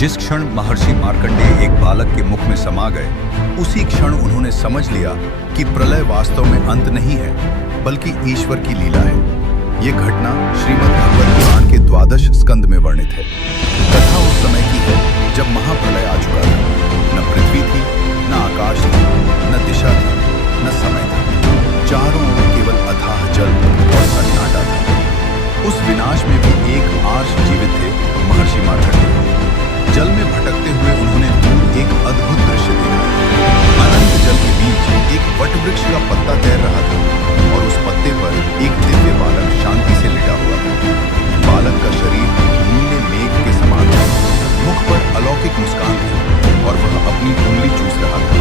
जिस क्षण महर्षि मार्कंडेय एक बालक के मुख में समा गए, उसी क्षण उन्होंने समझ लिया कि प्रलय वास्तव में अंत नहीं है, बल्कि ईश्वर की लीला है। ये घटना श्रीमद् भागवत पुराण के 12 स्कंद में वर्णित है। कथा उस समय की है जब महाप्रलय आ चुका था। न पृथ्वी थी, न आकाश था, न दिशा थी, न समय था। चारों ओर केवल अथाह जल और सन्नाटा था। उस विनाश में भी एक आर्ष जीवित थे, महर्षि मार्कंडेय। जल में भटकते हुए उन्होंने दूर एक अद्भुत दृश्य देखा। अनंत जल के बीच एक वटवृक्ष का पत्ता तैर रहा था और उस पत्ते पर एक दिव्य बालक शांति से लेटा हुआ था। बालक का शरीर नीले मेघ के समान था, मुख पर अलौकिक मुस्कान थी और वह अपनी उंगली चूस रहा था,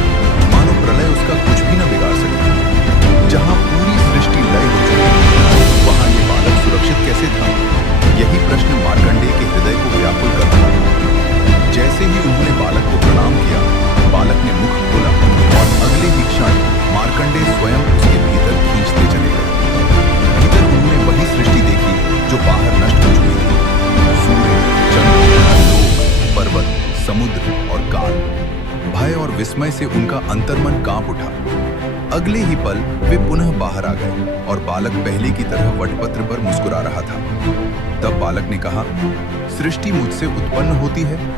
मानो प्रलय उसका कुछ भी न बिगाड़ सके। जहां पूरी सृष्टि लय हो चुकी थी, वहां ये बालक सुरक्षित कैसे था? यही प्रश्न मार्कंडेय के हृदय को व्याकुल कर रहा था। जैसे ही उन्होंने बालक को प्रणाम किया, बालक ने मुख खोला और अगले ही क्षण मार्कंडेय स्वयं उसके भीतर खींचते चले गए। भीतर उन्होंने वही सृष्टि देखी जो बाहर नष्ट हो चुकी थी। सूर्य, चंद्र, लोक, पर्वत, समुद्र और काल। भय और विस्मय से उनका अंतर्मन कांप उठा। अगले ही पल वे पुनः बाहर आ गए और बालक पहले की तरह वटपत्र पर मुस्कुरा रहा था। तब बालक ने कहा, सृष्टि मुझसे उत्पन्न होती है